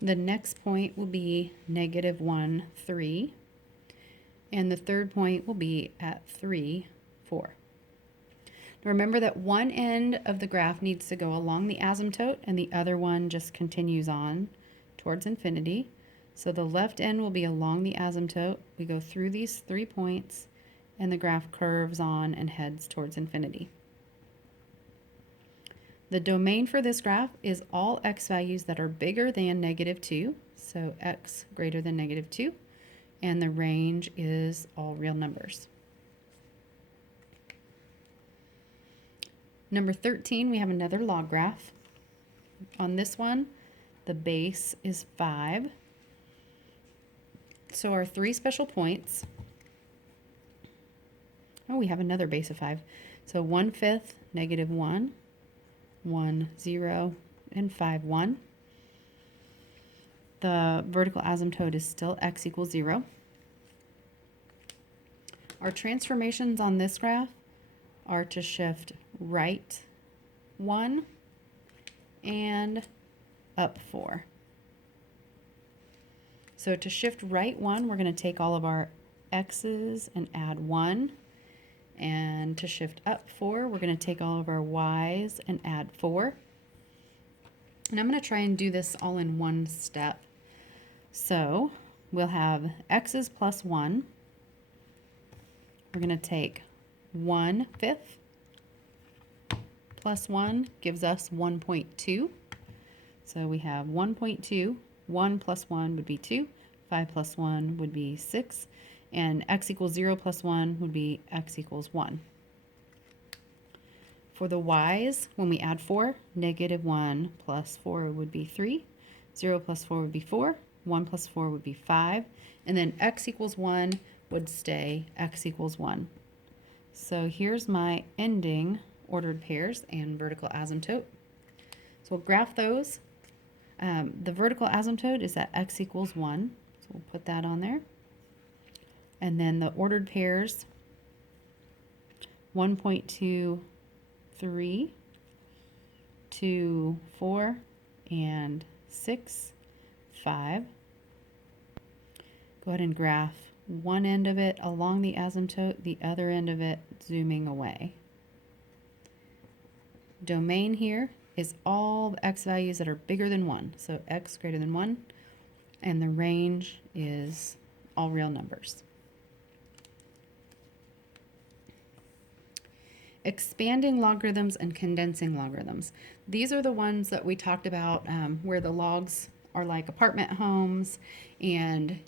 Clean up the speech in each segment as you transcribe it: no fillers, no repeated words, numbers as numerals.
The next point will be -1, 3. And the third point will be at 3, 4. Remember that one end of the graph needs to go along the asymptote and the other one just continues on towards infinity. So the left end will be along the asymptote. We go through these 3 points and the graph curves on and heads towards infinity. The domain for this graph is all x values that are bigger than -2, so x greater than -2, and the range is all real numbers. Number 13, we have another log graph. On this one, the base is 5. So our 3 special points, we have another base of 5. So 1/5, -1, 1, 0, and 5, 1. The vertical asymptote is still x equals 0. Our transformations on this graph are to shift right 1 and up 4. So to shift right 1, we're going to take all of our x's and add 1. And to shift up 4, we're going to take all of our y's and add 4. And I'm going to try and do this all in one step. So we'll have x's plus 1. We're going to take 1/5 plus 1 gives us 1.2. So we have 1.2. 1 plus 1 would be 2. 5 plus 1 would be 6. And x equals 0 plus 1 would be x equals 1. For the y's, when we add 4, -1 plus 4 would be 3. 0 plus 4 would be 4. 1 plus 4 would be 5. And then x equals 1 would stay x equals 1. So here's my ending ordered pairs and vertical asymptote. So we'll graph those. The vertical asymptote is at x equals 1. So we'll put that on there. And then the ordered pairs, 1.2, 3, 2, 4, and 6, 5. Go ahead and graph one end of it along the asymptote, the other end of it zooming away. Domain here is all the x values that are bigger than 1, so x greater than 1, and the range is all real numbers. Expanding logarithms and condensing logarithms. These are the ones that we talked about where the logs are like apartment homes and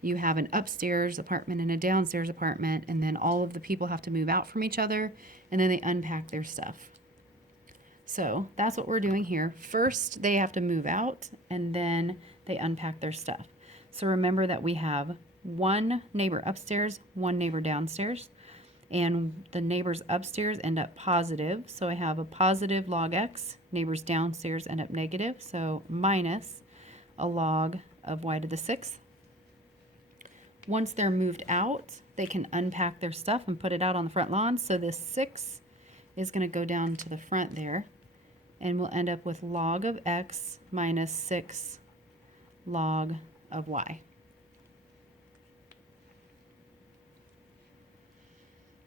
you have an upstairs apartment and a downstairs apartment, and then all of the people have to move out from each other and then they unpack their stuff. So that's what we're doing here. First they have to move out and then they unpack their stuff. So remember that we have one neighbor upstairs, one neighbor downstairs, and the neighbors upstairs end up positive. So I have a positive log x, neighbors downstairs end up negative, so minus a log of y to the 6th. Once they're moved out, they can unpack their stuff and put it out on the front lawn. So this 6 is going to go down to the front there, and we'll end up with log of x minus 6 log of y.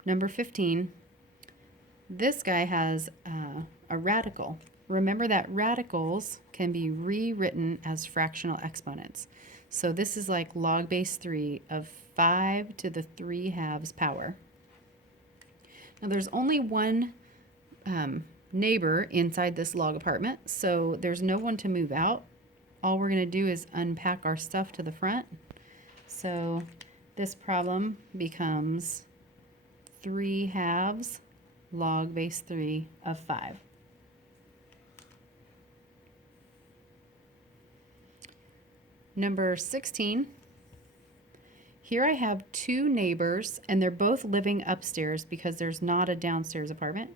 Number 15, this guy has a radical. Remember that radicals can be rewritten as fractional exponents. So this is like log base 3 of 5 to the 3/2 power. Now there's only one neighbor inside this log apartment, so there's no one to move out. All we're going to do is unpack our stuff to the front. So this problem becomes 3/2 log base 3 of 5. Number 16. Here I have two neighbors and they're both living upstairs because there's not a downstairs apartment.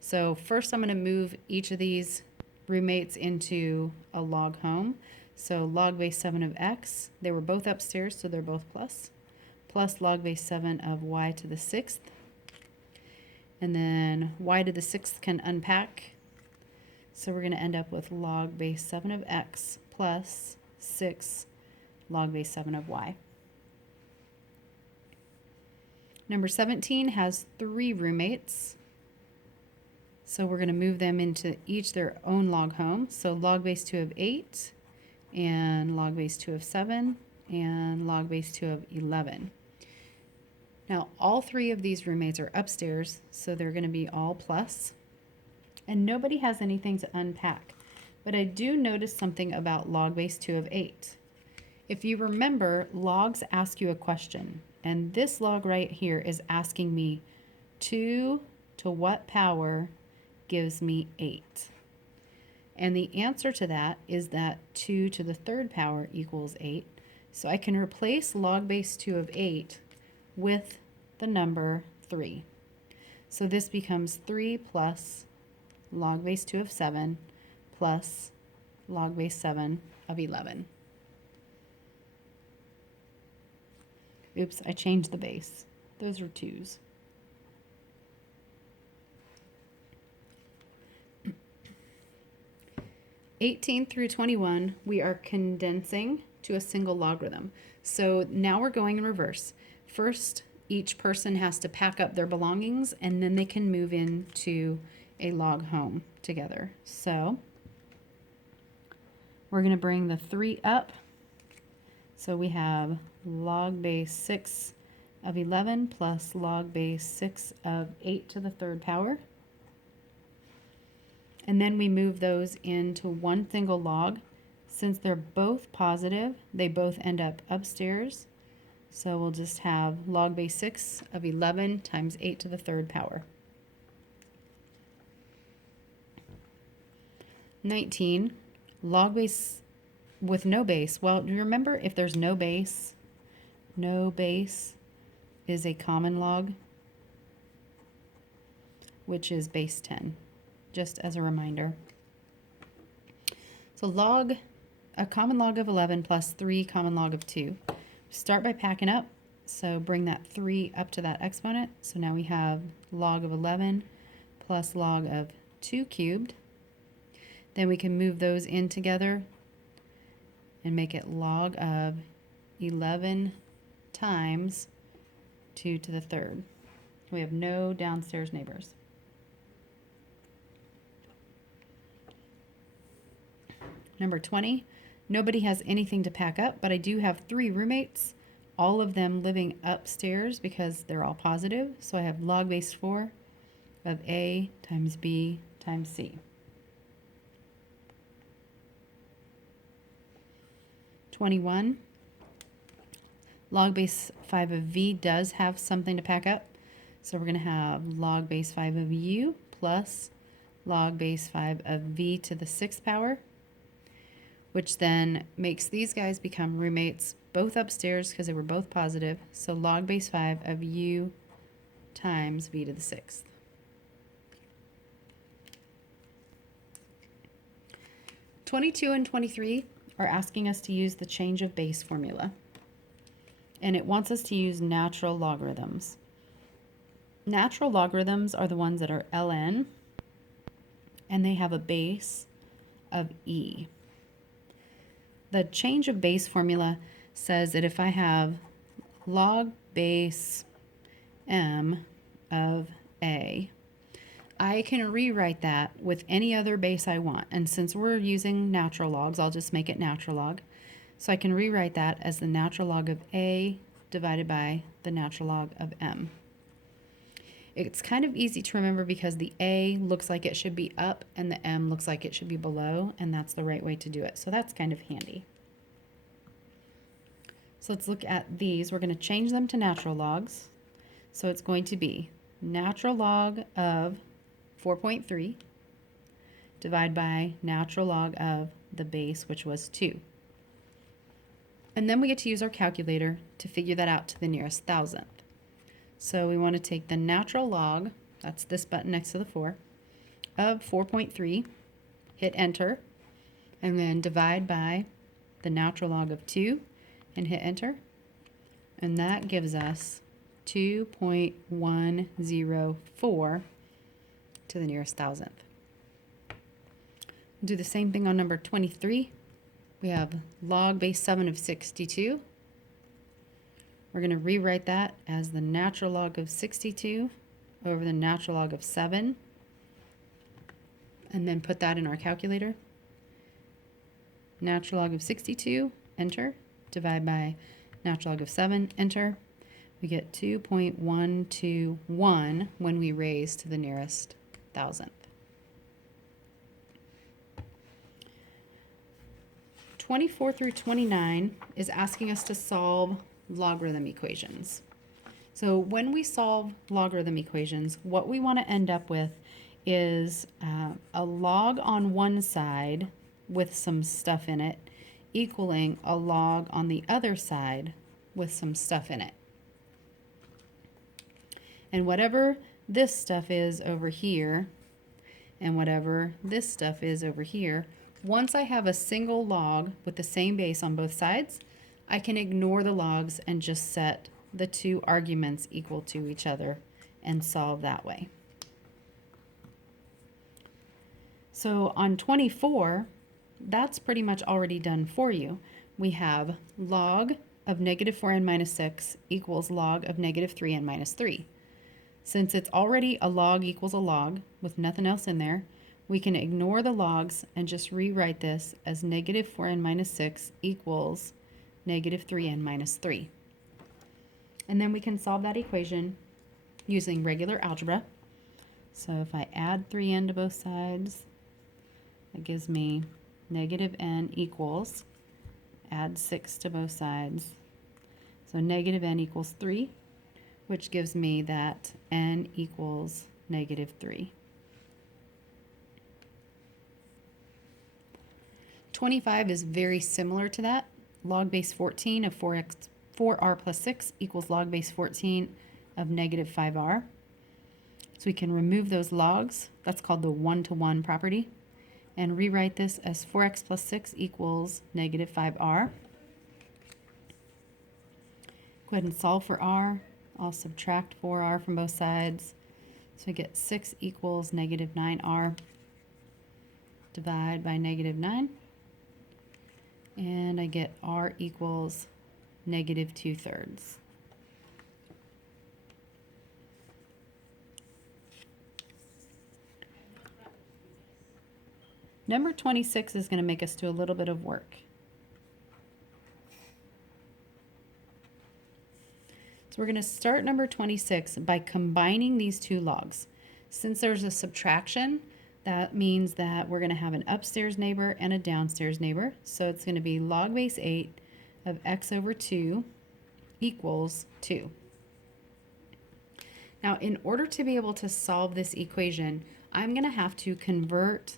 So first I'm going to move each of these roommates into a log home. So log base 7 of x, they were both upstairs so they're both plus log base 7 of y to the 6th. And then y to the 6th can unpack. So we're going to end up with log base 7 of x plus 6 log base 7 of y. Number 17 has 3 roommates. So we're going to move them into each their own log home. So log base 2 of 8 and log base 2 of 7 and log base 2 of 11. Now all 3 of these roommates are upstairs, so they're going to be all plus. And nobody has anything to unpack. But I do notice something about log base 2 of 8. If you remember, logs ask you a question. And this log right here is asking me 2 to what power gives me 8. And the answer to that is that 2 to the third power equals 8. So I can replace log base 2 of 8 with the number 3. So this becomes 3 plus log base 2 of 7 plus log base 7 of 11. Oops, I changed the base. Those are 2's. (18) through 21, we are condensing to a single logarithm. So now we're going in reverse. First, each person has to pack up their belongings, and then they can move into a log home together. So we're going to bring the 3 up. So we have log base 6 of 11 plus log base 6 of 8 to the third power. And then we move those into one single log. Since they're both positive, they both end up upstairs. So we'll just have log base 6 of 11 times 8 to the third power. 19, log base with no base. Well, do you remember if there's no base is a common log, which is base 10, just as a reminder. So a common log of 11 plus 3 common log of 2. Start by packing up, so bring that 3 up to that exponent. So now we have log of 11 plus log of 2 cubed. Then we can move those in together and make it log of 11 times 2 to the third. We have no downstairs neighbors. Number 20, nobody has anything to pack up, but I do have 3 roommates, all of them living upstairs because they're all positive. So I have log base 4 of A times B times C. 21, log base 5 of V does have something to pack up. So we're going to have log base 5 of U plus log base 5 of V to the 6th power, which then makes these guys become roommates both upstairs because they were both positive. So log base 5 of U times V to the 6th. 22 and 23 are asking us to use the change of base formula. And it wants us to use natural logarithms. Natural logarithms are the ones that are ln, and they have a base of e. The change of base formula says that if I have log base m of a, I can rewrite that with any other base I want. And since we're using natural logs, I'll just make it natural log. So I can rewrite that as the natural log of a divided by the natural log of m. It's kind of easy to remember because the a looks like it should be up and the m looks like it should be below, and that's the right way to do it. So that's kind of handy. So let's look at these. We're going to change them to natural logs. So it's going to be natural log of 4.3 divided by natural log of the base, which was 2. And then we get to use our calculator to figure that out to the nearest thousandth. So we want to take the natural log, that's this button next to the 4, of 4.3, hit enter, and then divide by the natural log of 2 and hit enter. And that gives us 2.104 to the nearest thousandth. Do the same thing on number 23. We have log base 7 of 62. We're going to rewrite that as the natural log of 62 over the natural log of 7, and then put that in our calculator. Natural log of 62, enter. Divide by natural log of 7, enter. We get 2.121 when we raise to the nearest thousandth. 24 through 29 is asking us to solve logarithm equations. So when we solve logarithm equations, what we want to end up with is a log on one side with some stuff in it equaling a log on the other side with some stuff in it. And whatever this stuff is over here and whatever this stuff is over here, once I have a single log with the same base on both sides, I can ignore the logs and just set the two arguments equal to each other and solve that way. So on 24, that's pretty much already done for you. We have log of negative 4n minus 6 equals log of negative 3n minus 3. Since it's already a log equals a log with nothing else in there, we can ignore the logs and just rewrite this as negative 4n minus 6 equals negative 3n minus 3. And then we can solve that equation using regular algebra. So if I add 3n to both sides, that gives me negative n equals, add 6 to both sides, so negative n equals 3, which gives me that n equals negative 3. 25 is very similar to that. Log base 14 of 4r plus 6 equals log base 14 of negative 5r. So we can remove those logs. That's called the one-to-one property. And rewrite this as 4x plus 6 equals negative 5r. Go ahead and solve for r. I'll subtract 4r from both sides. So I get 6 equals negative 9r. Divide by negative 9. And I get r equals negative 2/3. Number 26 is going to make us do a little bit of work. So we're going to start number 26 by combining these two logs. Since there's a subtraction, that means that we're going to have an upstairs neighbor and a downstairs neighbor. So it's going to be log base 8 of x over 2 equals 2. Now, in order to be able to solve this equation, I'm going to have to convert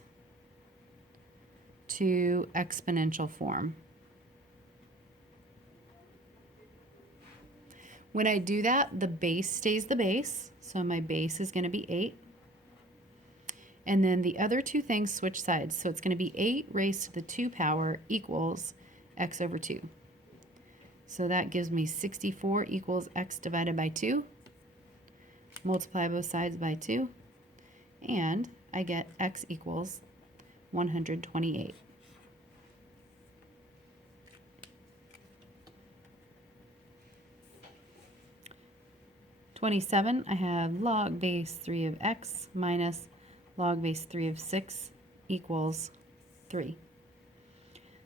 to exponential form. When I do that, the base stays the base. So my base is going to be 8. And then the other two things switch sides. So it's going to be 8 raised to the 2 power equals x over 2. So that gives me 64 equals x divided by 2. Multiply both sides by 2. And I get x equals 128. I have log base 3 of x minus log base 3 of 6 equals 3.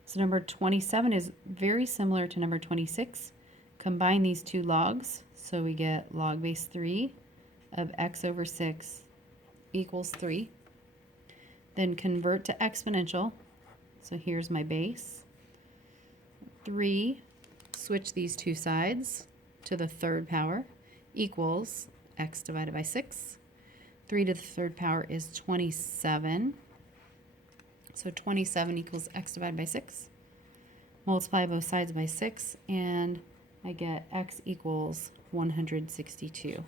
So number 27 is very similar to number 26. Combine these two logs, so we get log base 3 of x over 6 equals 3. Then convert to exponential. So here's my base. 3, switch these two sides to the third power, equals x divided by 6. 3 to the third power is 27. So 27 equals x divided by 6. Multiply both sides by 6, and I get x equals 162.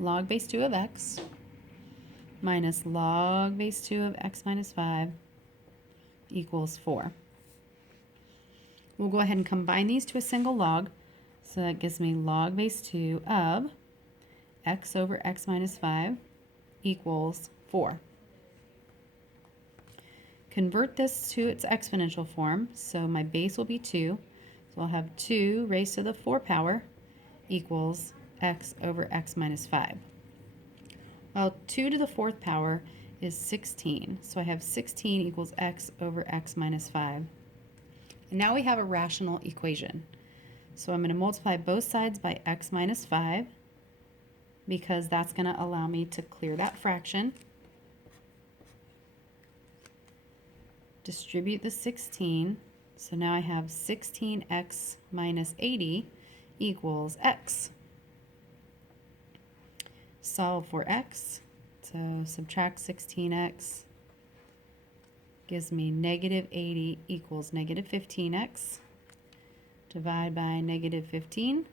Log base 2 of x minus log base 2 of x minus 5 equals 4. We'll go ahead and combine these to a single log. So that gives me log base 2 of x over x minus 5 equals 4. Convert this to its exponential form. So my base will be 2. So I'll have 2 raised to the 4 power equals x over x minus 5. Well, 2 to the 4th power is 16. So I have 16 equals x over x minus 5. And now we have a rational equation. So I'm going to multiply both sides by x minus 5 because that's going to allow me to clear that fraction. Distribute the 16. So now I have 16x minus 80 equals x. Solve for x. So subtract 16x gives me negative 80 equals negative 15x. Divide by negative 15.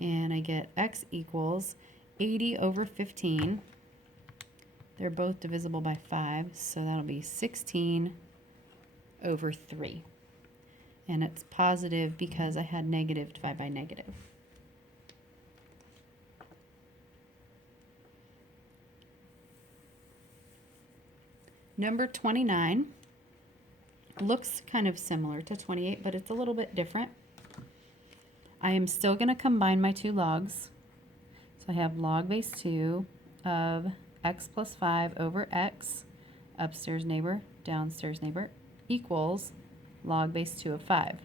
And I get x equals 80 over 15. They're both divisible by 5, so that'll be 16 over 3. And it's positive because I had negative divided by negative. Number 29 looks kind of similar to 28, but it's a little bit different. I am still going to combine my two logs. So I have log base 2 of x plus 5 over x, upstairs neighbor, downstairs neighbor, equals log base 2 of 5.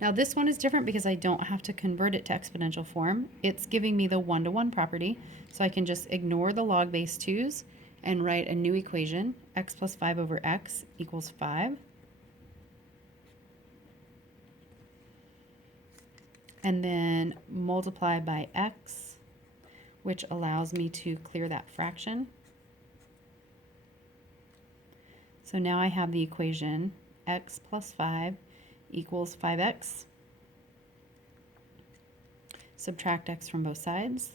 Now this one is different because I don't have to convert it to exponential form. It's giving me the one-to-one property, so I can just ignore the log base 2's and write a new equation, x plus 5 over x equals 5. And then multiply by x, which allows me to clear that fraction. So now I have the equation x plus 5 equals 5x. Subtract x from both sides.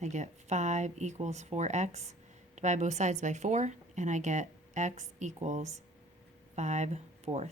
I get 5 equals 4x. Divide both sides by 4, and I get x equals 5/4.